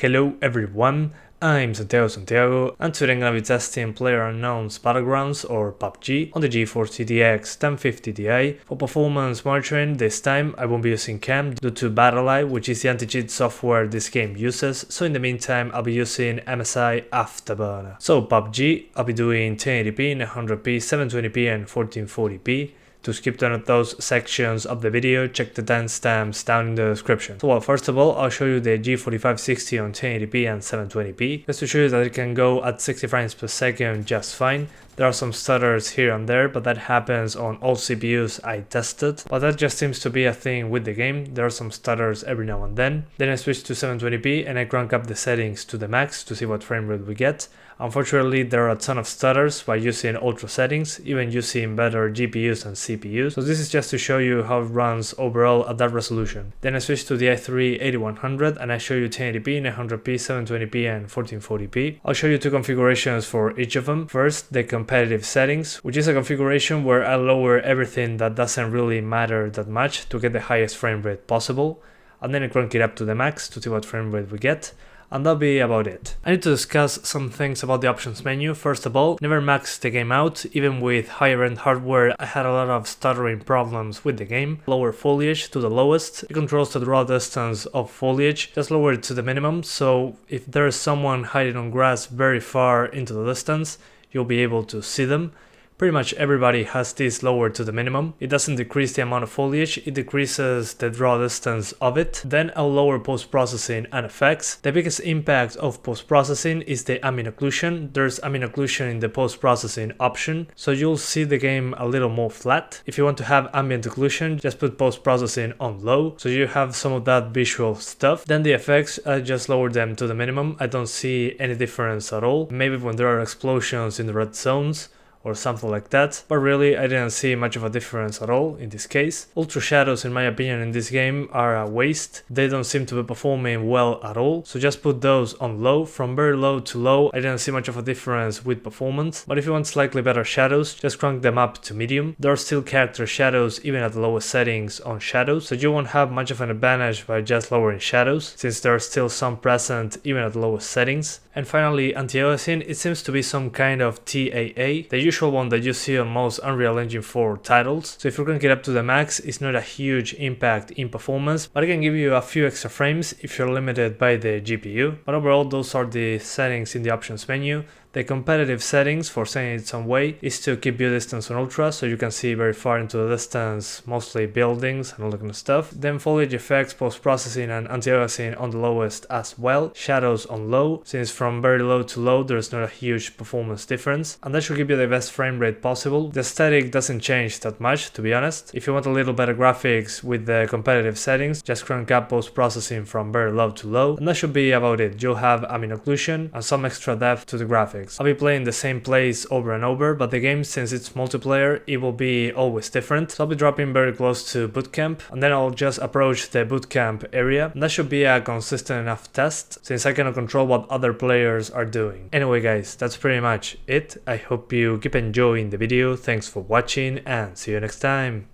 Hello everyone, I'm Santiago, and today I'm gonna be testing PlayerUnknown's Battlegrounds or PUBG on the G4560 1050 Ti. For performance monitoring, this time I won't be using cam due to BattleEye, which is the anti-cheat software this game uses, so in the meantime I'll be using MSI Afterburner. So PUBG, I'll be doing 1080p, 900p, 720p and 1440p. To skip none of those sections of the video, check the timestamps down in the description. So first of all, I'll show you the G4560 on 1080p and 720p, just to show you that it can go at 60 frames per second just fine. There are some stutters here and there, but that happens on all CPUs I tested. But that just seems to be a thing with the game. There are some stutters every now and then. Then I switch to 720p and I crank up the settings to the max to see what frame rate we get. Unfortunately, there are a ton of stutters by using ultra settings, even using better GPUs and CPUs. So this is just to show you how it runs overall at that resolution. Then I switch to the i3 8100 and I show you 1080p, 900p, 720p and 1440p. I'll show you two configurations for each of them. First, the competitive settings, which is a configuration where I lower everything that doesn't really matter that much to get the highest frame rate possible. And then I crank it up to the max to see what frame rate we get. And that'll be about it. I need to discuss some things about the options menu. First of all, never maxed the game out. Even with higher end hardware, I had a lot of stuttering problems with the game. Lower foliage to the lowest. It controls the draw distance of foliage. Just lower it to the minimum, so if there is someone hiding on grass very far into the distance, you'll be able to see them. Pretty much everybody has this lowered to the minimum. It doesn't decrease the amount of foliage, it decreases the draw distance of it. Then I'll lower post-processing and effects. The biggest impact of post-processing is the ambient occlusion. There's ambient occlusion in the post-processing option, so you'll see the game a little more flat. If you want to have ambient occlusion, just put post-processing on low, so you have some of that visual stuff. Then the effects, I just lowered them to the minimum. I don't see any difference at all. Maybe when there are explosions in the red zones, or something like that, but really I didn't see much of a difference at all in this case. Ultra shadows, in my opinion, in this game are a waste. They don't seem to be performing well at all, so just put those on low. From very low to low, I didn't see much of a difference with performance, but if you want slightly better shadows, just crank them up to medium. There are still character shadows even at the lowest settings on shadows, so you won't have much of an advantage by just lowering shadows, since there are still some present even at the lowest settings. And finally, anti-aliasing, it seems to be some kind of TAA, the usual one that you see on most Unreal Engine 4 titles. So if you crank it up to the max, it's not a huge impact in performance, but it can give you a few extra frames if you're limited by the GPU. But overall, those are the settings in the options menu. The competitive settings, for saying it some way, is to keep view distance on ultra, so you can see very far into the distance, mostly buildings and all that kind of stuff. Then foliage effects, post-processing and anti-aliasing on the lowest as well. Shadows on low, since from very low to low there's not a huge performance difference, and that should give you the best frame rate possible. The aesthetic doesn't change that much, to be honest. If you want a little better graphics with the competitive settings, just crank up post-processing from very low to low, and that should be about it. You'll have ambient occlusion and some extra depth to the graphics. I'll be playing the same place over and over, but the game, since it's multiplayer, it will be always different. So I'll be dropping very close to bootcamp, and then I'll just approach the bootcamp area, and that should be a consistent enough test, since I cannot control what other players are doing. Anyway guys, that's pretty much it. I hope you keep enjoying the video, thanks for watching, and see you next time.